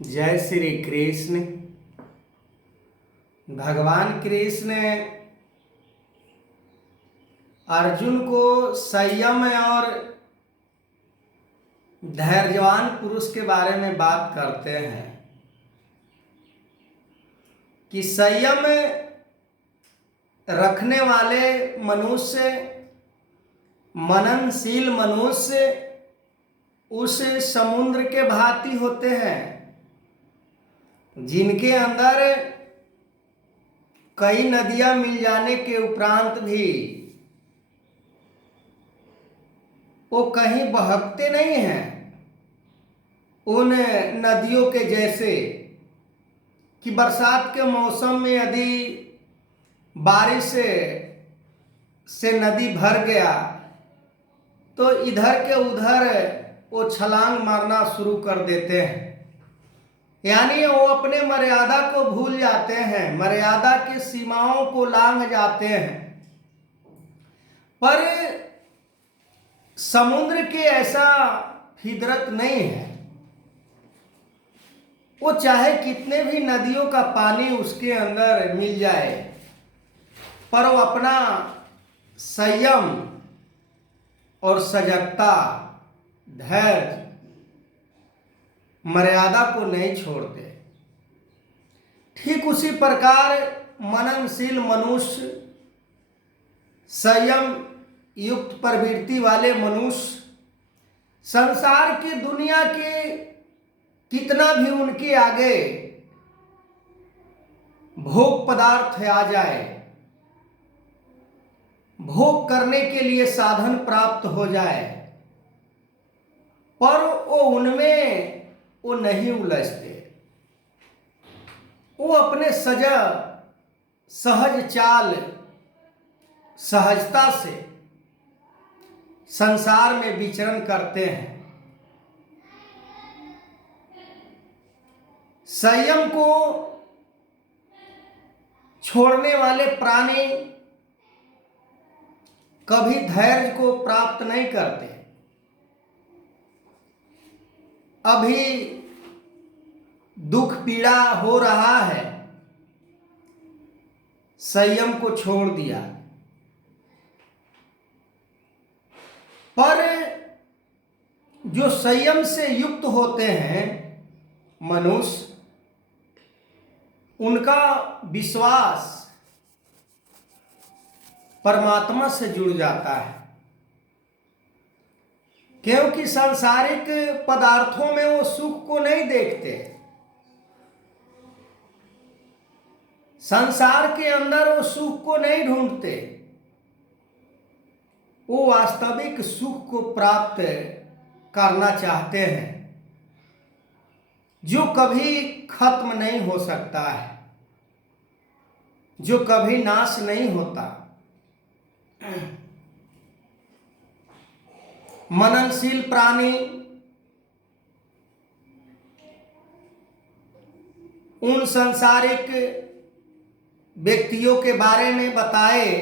जय श्री कृष्ण। भगवान कृष्ण अर्जुन को संयम और धैर्यवान पुरुष के बारे में बात करते हैं कि संयम रखने वाले मनुष्य, मननशील मनुष्य उस समुद्र के भांति होते हैं जिनके अंदर कई नदियां मिल जाने के उपरांत भी वो कहीं बहकते नहीं हैं। उन नदियों के जैसे कि बरसात के मौसम में यदि बारिश से नदी भर गया तो इधर के उधर वो छलांग मारना शुरू कर देते हैं, यानी वो अपने मर्यादा को भूल जाते हैं, मर्यादा की सीमाओं को लांघ जाते हैं। पर समुद्र की ऐसा फितरत नहीं है। वो चाहे कितने भी नदियों का पानी उसके अंदर मिल जाए, पर वो अपना संयम और सजगता, धैर्य, मर्यादा को नहीं छोड़ते। ठीक उसी प्रकार मननशील मनुष्य, संयम युक्त प्रवृत्ति वाले मनुष्य संसार की दुनिया के कितना भी उनके आगे भोग पदार्थ आ जाए, भोग करने के लिए साधन प्राप्त हो जाए, पर वो उनमें वो नहीं उलझते। वो अपने सहज चाल, सहजता से संसार में विचरण करते हैं। संयम को छोड़ने वाले प्राणी कभी धैर्य को प्राप्त नहीं करते। अभी दुख पीड़ा हो रहा है, संयम को छोड़ दिया, पर जो संयम से युक्त होते हैं मनुष्य, उनका विश्वास परमात्मा से जुड़ जाता है, क्योंकि सांसारिक पदार्थों में वो सुख को नहीं देखते। संसार के अंदर वो सुख को नहीं ढूंढते। वो वास्तविक सुख को प्राप्त करना चाहते हैं, जो कभी खत्म नहीं हो सकता है, जो कभी नाश नहीं होता। मननशील प्राणी उन सांसारिक व्यक्तियों के बारे में बताए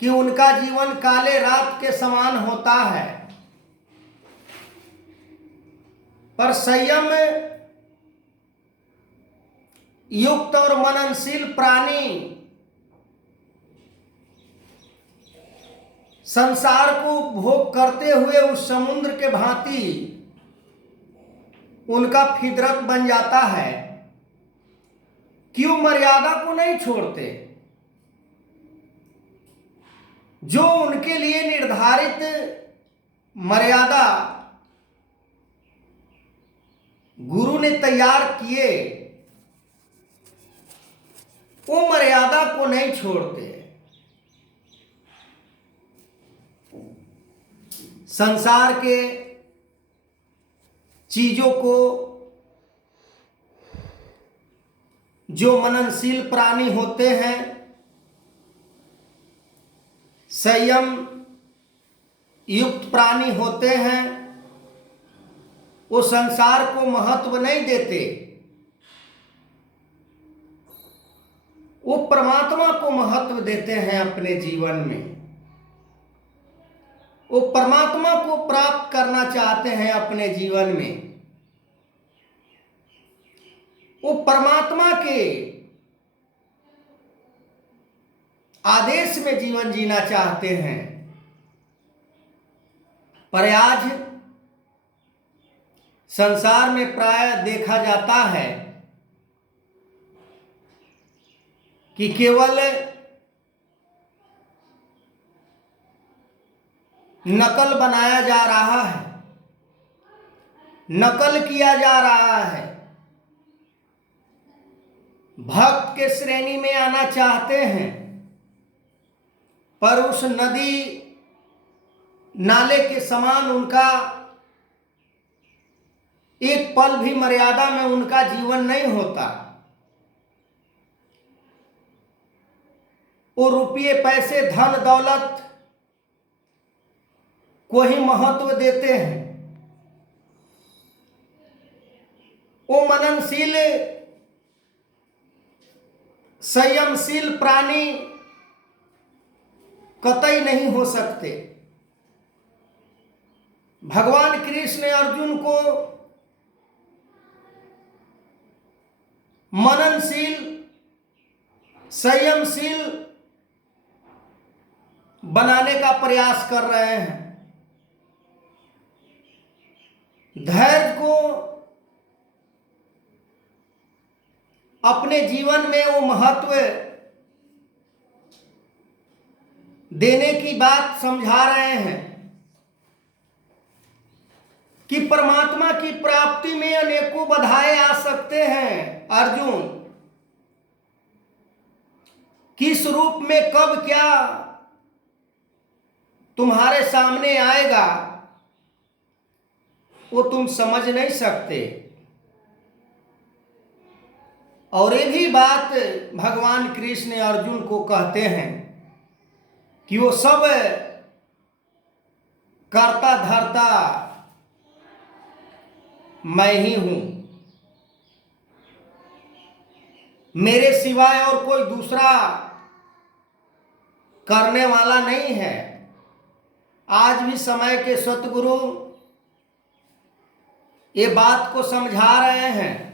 कि उनका जीवन काले रात के समान होता है, पर संयम युक्त और मननशील प्राणी संसार को भोग करते हुए उस समुद्र के भांति उनका फितरत बन जाता है कि वो मर्यादा को नहीं छोड़ते। जो उनके लिए निर्धारित मर्यादा गुरु ने तैयार किए, वो मर्यादा को नहीं छोड़ते। संसार के चीजों को जो मननशील प्राणी होते हैं, संयम युक्त प्राणी होते हैं, वो संसार को महत्व नहीं देते। वो परमात्मा को महत्व देते हैं अपने जीवन में। वो परमात्मा को प्राप्त करना चाहते हैं अपने जीवन में। वो परमात्मा के आदेश में जीवन जीना चाहते हैं। पर आज संसार में प्राय देखा जाता है कि केवल नकल बनाया जा रहा है, नकल किया जा रहा है। भक्त के श्रेणी में आना चाहते हैं, पर उस नदी नाले के समान उनका एक पल भी मर्यादा में उनका जीवन नहीं होता। वो रुपये पैसे धन दौलत को ही महत्व देते हैं। वो मननशील संयमशील प्राणी कतई नहीं हो सकते। भगवान कृष्ण ने अर्जुन को मननशील संयमशील बनाने का प्रयास कर रहे हैं। धैर्य को अपने जीवन में वो महत्व देने की बात समझा रहे हैं कि परमात्मा की प्राप्ति में अनेकों बाधाएं आ सकते हैं। अर्जुन, किस रूप में कब क्या तुम्हारे सामने आएगा वो तुम समझ नहीं सकते। और ये भी बात भगवान कृष्ण ने अर्जुन को कहते हैं कि वो सब करता धरता मैं ही हूं, मेरे सिवाय और कोई दूसरा करने वाला नहीं है। आज भी समय के सतगुरु ये बात को समझा रहे हैं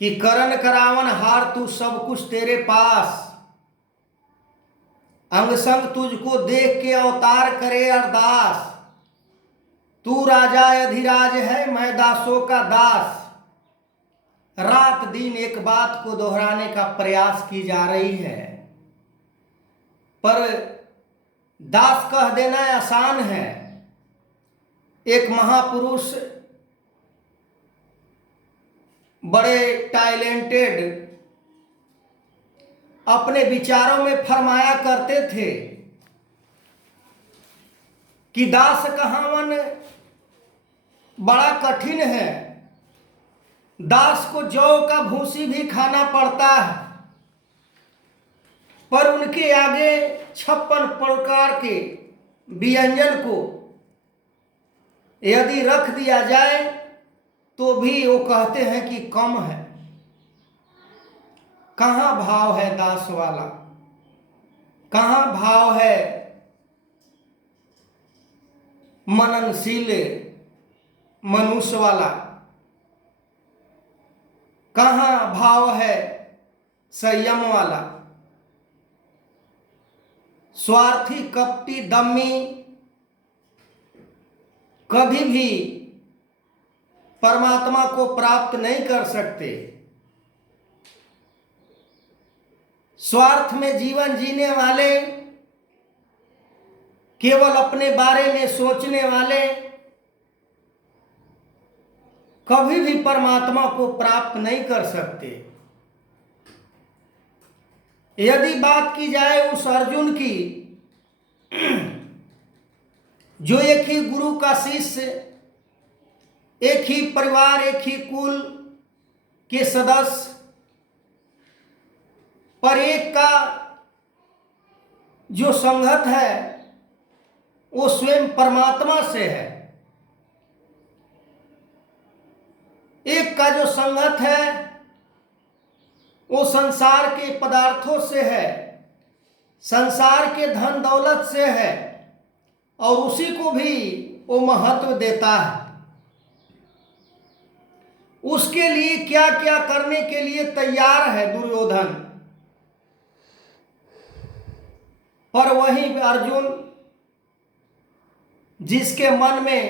कि करन करावन हार तू सब कुछ तेरे पास, अंग संग तुझको देख के अवतार करे अरदास। तू राजा अधिराज है मैं दासों का दास। रात दिन एक बात को दोहराने का प्रयास की जा रही है, पर दास कह देना आसान है। एक महापुरुष बड़े टैलेंटेड अपने विचारों में फरमाया करते थे कि दास कहावन बड़ा कठिन है, दास को जौ का भूसी भी खाना पड़ता है, पर उनके आगे 56 प्रकार के व्यंजन को यदि रख दिया जाए तो भी वो कहते हैं कि कम है। कहाँ भाव है दास वाला, कहाँ भाव है मननशील मनुष्य वाला, कहाँ भाव है संयम वाला। स्वार्थी कपटी दम्मी कभी भी परमात्मा को प्राप्त नहीं कर सकते। स्वार्थ में जीवन जीने वाले, केवल अपने बारे में सोचने वाले कभी भी परमात्मा को प्राप्त नहीं कर सकते। यदि बात की जाए उस अर्जुन की जो एक ही गुरु का शिष्य, एक ही परिवार, एक ही कुल के सदस्य, पर एक का जो संगत है वो स्वयं परमात्मा से है। एक का जो संगत है वो संसार के पदार्थों से है, संसार के धन दौलत से है, और उसी को भी वो महत्व देता है। उसके लिए क्या क्या करने के लिए तैयार है दुर्योधन। पर वहीं अर्जुन, जिसके मन में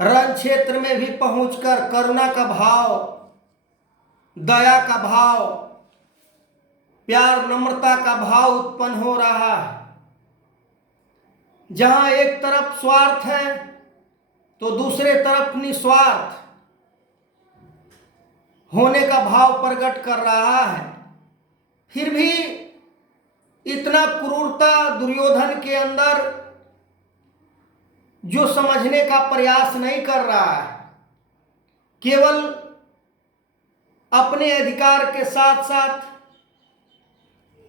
रण क्षेत्र में भी पहुंचकर करुणा का भाव, दया का भाव, प्यार नम्रता का भाव उत्पन्न हो रहा है, जहां एक तरफ स्वार्थ है तो दूसरे तरफ निस्वार्थ होने का भाव प्रकट कर रहा है, फिर भी इतना क्रूरता दुर्योधन के अंदर जो समझने का प्रयास नहीं कर रहा है, केवल अपने अधिकार के साथ साथ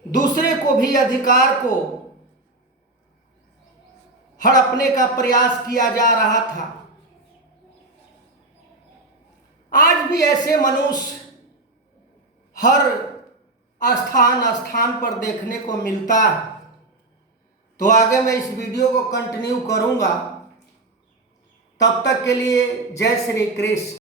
दूसरे को भी अधिकार को हड़पने का प्रयास किया जा रहा था। आज भी ऐसे मनुष्य हर स्थान स्थान पर देखने को मिलता है। तो आगे मैं इस वीडियो को कंटिन्यू करूंगा। तब तक के लिए जय श्री कृष्ण।